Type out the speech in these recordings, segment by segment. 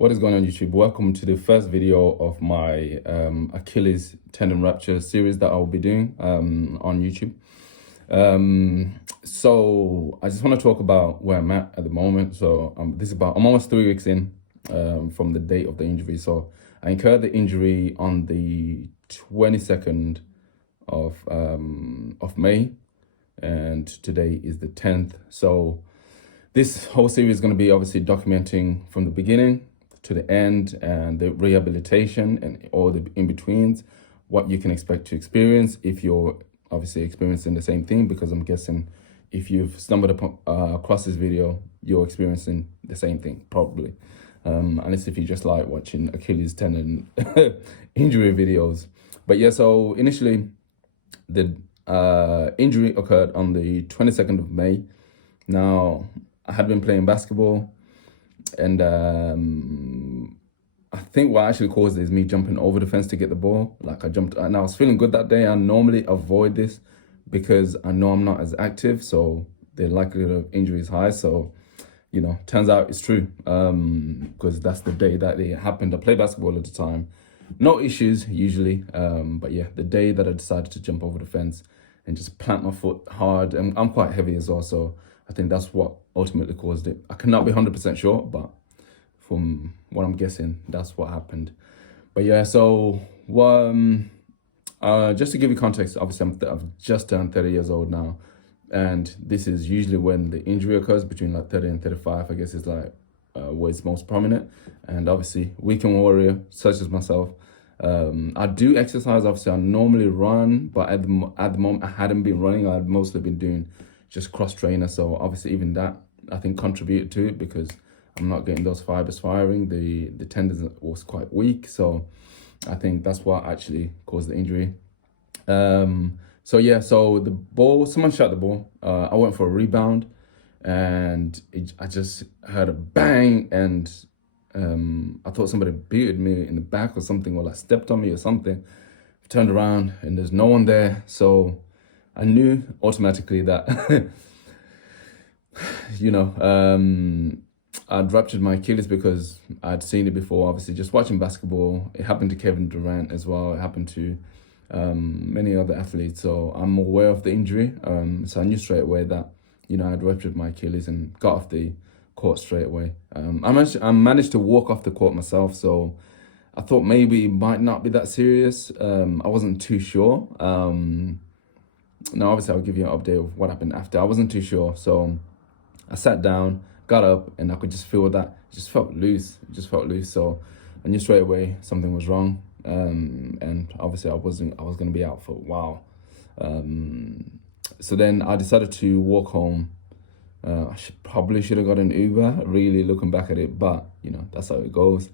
What is going on, YouTube? Welcome to the first video of my Achilles Tendon Rapture series that I'll be doing on YouTube. So I just want to talk about where I'm at the moment. So I'm almost 3 weeks in from the date of the injury. So I incurred the injury on the 22nd of May, and today is the 10th. So this whole series is going to be obviously documenting from the beginning to the end and the rehabilitation and all the in-betweens, what you can expect to experience if you're obviously experiencing the same thing, because I'm guessing if you've stumbled upon across this video, you're experiencing the same thing probably, unless if you just like watching Achilles tendon injury videos. But yeah, so initially the injury occurred on the 22nd of May. Now, I had been playing basketball, and I think what actually caused it is me jumping over the fence to get the ball. Like I jumped, and I was feeling good that day. I normally avoid this because I know I'm not as active, so the likelihood of injury is high. So, you know, turns out it's true, because that's the day that it happened. I play basketball at the time, no issues usually, but yeah, the day that I decided to jump over the fence and just plant my foot hard, and I'm quite heavy as well, so I think that's what ultimately caused it. I cannot be 100% sure, but from what I'm guessing, that's what happened. But yeah, so just to give you context, obviously I've just turned 30 years old now, and this is usually when the injury occurs, between like 30 and 35, I guess is like where it's most prominent. And obviously, weekend warrior such as myself, I do exercise. Obviously, I normally run, but at the moment I hadn't been running. I'd mostly been doing just cross trainer. So obviously, even that I think contributed to it, because I'm not getting those fibers firing. The tendons was quite weak, so I think that's what actually caused the injury. So yeah, so the ball, someone shot the ball. I went for a rebound, and I just heard a bang, and I thought somebody beated me in the back or something, or like stepped on me or something. I turned around and there's no one there, so I knew automatically that you know, I'd ruptured my Achilles, because I'd seen it before, obviously just watching basketball. It happened to Kevin Durant as well. It happened to many other athletes, so I'm aware of the injury. So I knew straight away that, you know, I'd ruptured my Achilles and got off the court straight away. I managed to walk off the court myself, so I thought maybe it might not be that serious. I wasn't too sure. Now, obviously, I'll give you an update of what happened after. I wasn't too sure, so I sat down, got up, and I could just feel that it just felt loose. It just felt loose, so I knew straight away something was wrong. And obviously, I was going to be out for a while. So then I decided to walk home. I probably should have got an Uber, really looking back at it, but you know, that's how it goes.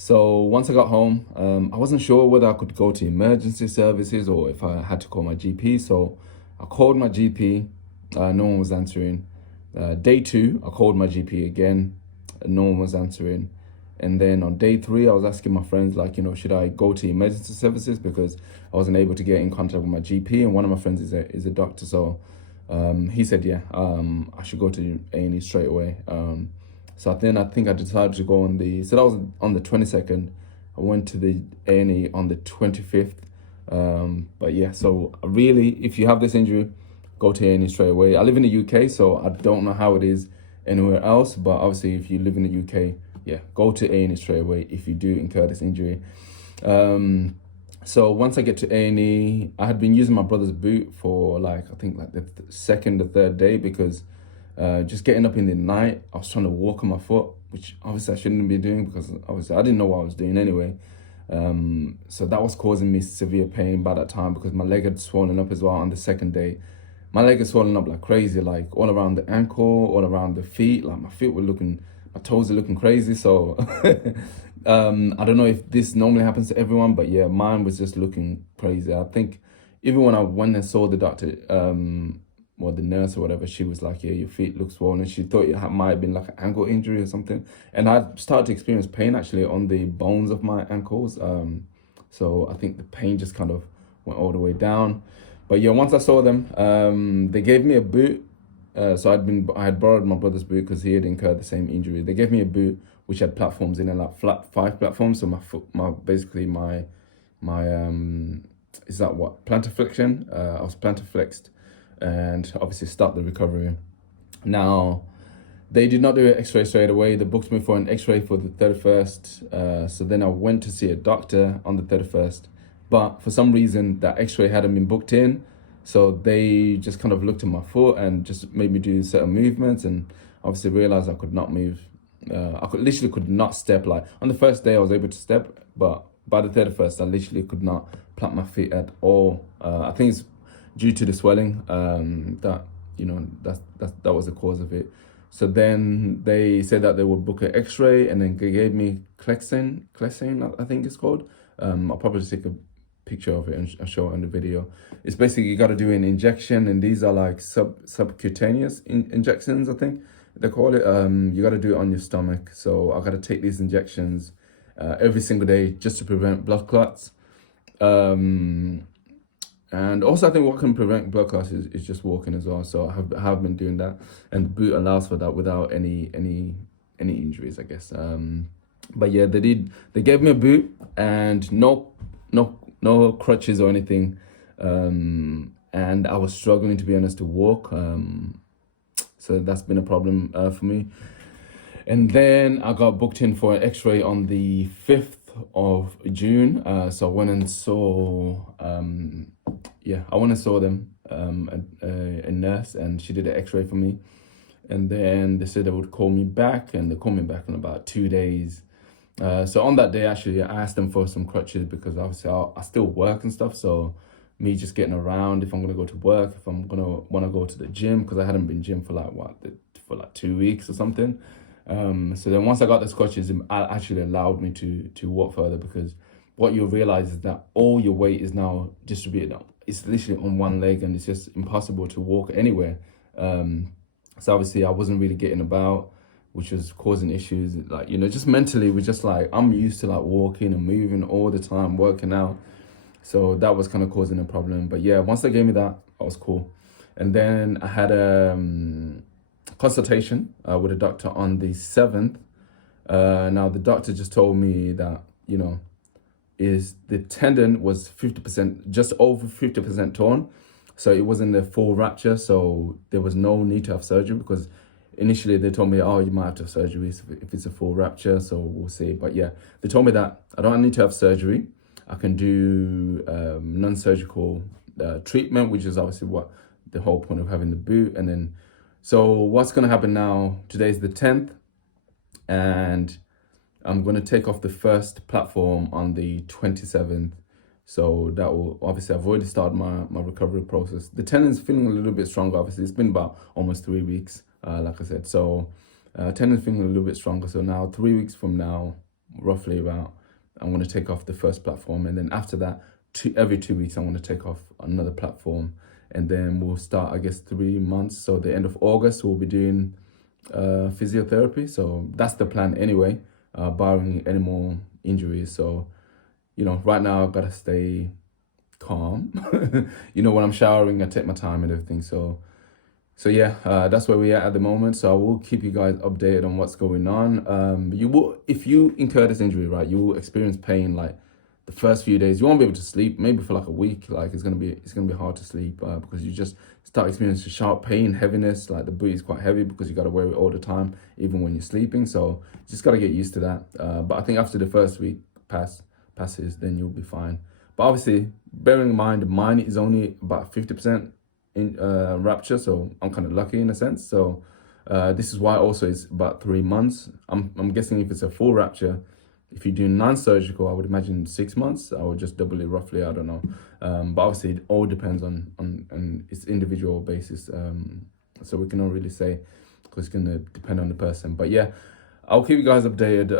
So once I got home, I wasn't sure whether I could go to emergency services or if I had to call my GP. So I called my GP, no one was answering. Day 2, I called my GP again, no one was answering. And then on day 3, I was asking my friends, like, you know, should I go to emergency services, because I wasn't able to get in contact with my GP, and one of my friends is a doctor. So he said, yeah, I should go to A&E straight away. So then I think I decided to go so that was on the 22nd. I went to the A&E on the 25th. But yeah, so really, if you have this injury, go to A&E straight away. I live in the UK, so I don't know how it is anywhere else, but obviously if you live in the UK, yeah, go to A&E straight away if you do incur this injury. So once I get to A&E, I had been using my brother's boot for I think the second or third day, because just getting up in the night, I was trying to walk on my foot, which obviously I shouldn't be doing, because obviously I didn't know what I was doing anyway. So that was causing me severe pain by that time, because my leg had swollen up as well on the second day. My leg is swollen up like crazy, like all around the ankle, all around the feet. Like my toes are looking crazy. So I don't know if this normally happens to everyone, but yeah, mine was just looking crazy. I think even when I went and saw the doctor, or the nurse or whatever, she was like, yeah, your feet look swollen. She thought it might have been like an ankle injury or something. And I started to experience pain actually on the bones of my ankles. So I think the pain just kind of went all the way down. But yeah, once I saw them, they gave me a boot. So I had borrowed my brother's boot because he had incurred the same injury. They gave me a boot which had platforms in it, like flat 5 platforms. So my foot, my basically my is that what, plantar flexion? I was plantar flexed, and obviously start the recovery. Now, they did not do an X-ray straight away. They booked me for an X-ray for the 31st. So then I went to see a doctor on the 31st, but for some reason that X-ray hadn't been booked in. So they just kind of looked at my foot and just made me do certain movements, and obviously realized I could not move. Literally could not step. Like on the first day I was able to step, but by the 31st I literally could not plant my feet at all. I think it's due to the swelling, that, you know, that was the cause of it. So then they said that they would book an X-ray, and then they gave me Clexane, I think it's called. I'll probably take a picture of it and I'll show it on the video. It's basically you got to do an injection, and these are like subcutaneous injections, I think they call it. You got to do it on your stomach. So I got to take these injections every single day just to prevent blood clots. And also I think what can prevent blood clots is just walking as well. So I have been doing that, and the boot allows for that without any injuries, I guess. But yeah, they gave me a boot and no crutches or anything. And I was struggling, to be honest, to walk. So that's been a problem for me. And then I got booked in for an X-ray on the 5th of June. So I went and saw, I went and saw them, a nurse, and she did an X-ray for me. And then they said they would call me back, and they called me back in about 2 days. So on that day, actually, I asked them for some crutches because obviously I still work and stuff. So me just getting around, if I'm going to go to work, if I'm going to want to go to the gym, because I hadn't been gym for like 2 weeks or something. So then once I got the crutches, it actually allowed me to walk further, because what you'll realize is that all your weight is now distributed. It's literally on one leg, and it's just impossible to walk anywhere. So obviously I wasn't really getting about, which was causing issues. Like, you know, just mentally, we're just like, I'm used to like walking and moving all the time, working out. So that was kind of causing a problem. But yeah, once they gave me that, I was cool. And then I had a consultation with a doctor on the 7th. Now the doctor just told me that, you know, is the tendon was 50%, just over 50% torn. So it wasn't a full rupture. So there was no need to have surgery, because initially they told me, oh, you might have to have surgery if it's a full rupture. So we'll see. But yeah, they told me that I don't need to have surgery. I can do non-surgical treatment, which is obviously what the whole point of having the boot. And then, so what's going to happen now? Today's the 10th, and I'm going to take off the first platform on the 27th. So that will, obviously, I've already started my recovery process. The tendon's feeling a little bit stronger. Obviously, it's been about almost 3 weeks, like I said. So tendon's feeling a little bit stronger. So now 3 weeks from now, roughly about, I'm going to take off the first platform. And then after that, every 2 weeks, I'm going to take off another platform. And then we'll start, I guess, 3 months. So the end of August, we'll be doing physiotherapy. So that's the plan anyway, barring any more injuries. So, you know, right now I've got to stay calm. You know, when I'm showering, I take my time and everything. So yeah, that's where we're at the moment. So I will keep you guys updated on what's going on. You will, if you incur this injury, right, you will experience pain like the first few days. You won't be able to sleep, maybe for like a week. Like it's gonna be hard to sleep because you just start experiencing sharp pain, heaviness. Like the boot is quite heavy because you got to wear it all the time, even when you're sleeping. So you just got to get used to that. But I think after the first week passes, then you'll be fine. But obviously, bearing in mind, mine is only about 50% in rapture, so I'm kind of lucky in a sense. So this is why also it's about 3 months. I'm guessing if it's a full rapture, if you do non-surgical, I would imagine 6 months. I would just double it roughly. I don't know. But obviously, it all depends on its individual basis. So we cannot really say because it's gonna depend on the person. But yeah, I'll keep you guys updated.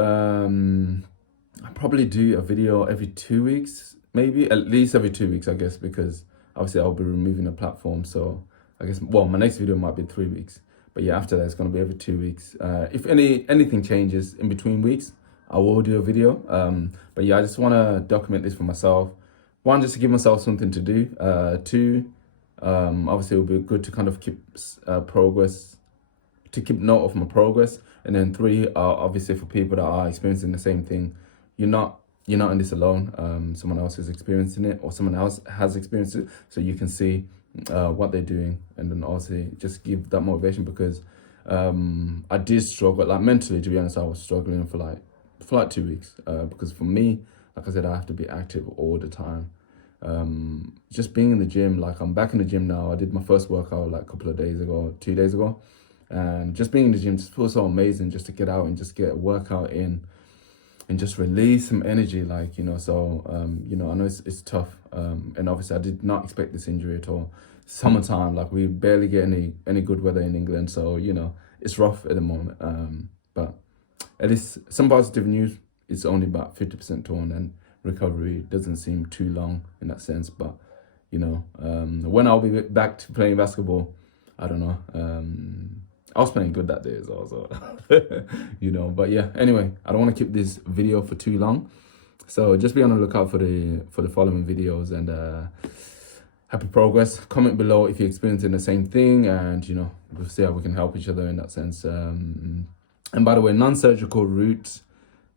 I'll probably do a video every 2 weeks, maybe at least every 2 weeks, I guess, because obviously I'll be removing the platform. So I guess, well, my next video might be 3 weeks. But yeah, after that, it's going to be every 2 weeks. If anything changes in between weeks, I will do a video. But yeah, I just want to document this for myself. One, just to give myself something to do. Two, obviously it will be good to kind of keep progress, to keep note of my progress. And then 3, obviously for people that are experiencing the same thing, you're not in this alone. Someone else is experiencing it, or someone else has experienced it, so you can see what they're doing, and then also just give that motivation, because I did struggle, like mentally, to be honest. I was struggling for like 2 weeks, because for me, like I said, I have to be active all the time. Just being in the gym, like I'm back in the gym now. I did my first workout like a couple of days ago, 2 days ago, and just being in the gym just feels so amazing, just to get out and just get a workout in and just release some energy, like, so I know it's tough, and obviously I did not expect this injury at all. Summertime, like we barely get any good weather in England, so it's rough at the moment, but at least some positive news. It's only about 50% torn, and recovery doesn't seem too long in that sense. But when I'll be back to playing basketball, I don't know. I was playing good that day as well, so But yeah, anyway, I don't want to keep this video for too long, so just be on the lookout for the following videos, and happy progress. Comment below if you're experiencing the same thing, and we'll see how we can help each other in that sense. And by the way, non-surgical route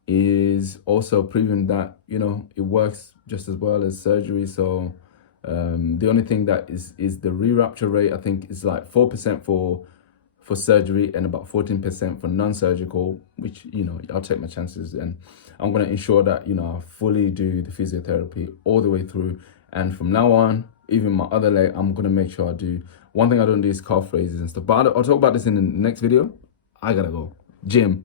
is also proven that it works just as well as surgery. So the only thing that is the re-rupture rate, I think, is like 4% for surgery and about 14% for non-surgical, which I'll take my chances, and I'm going to ensure that I fully do the physiotherapy all the way through. And from now on, even my other leg, I'm going to make sure I do. One thing I don't do is calf raises and stuff, but I'll talk about this in the next video. I gotta go gym.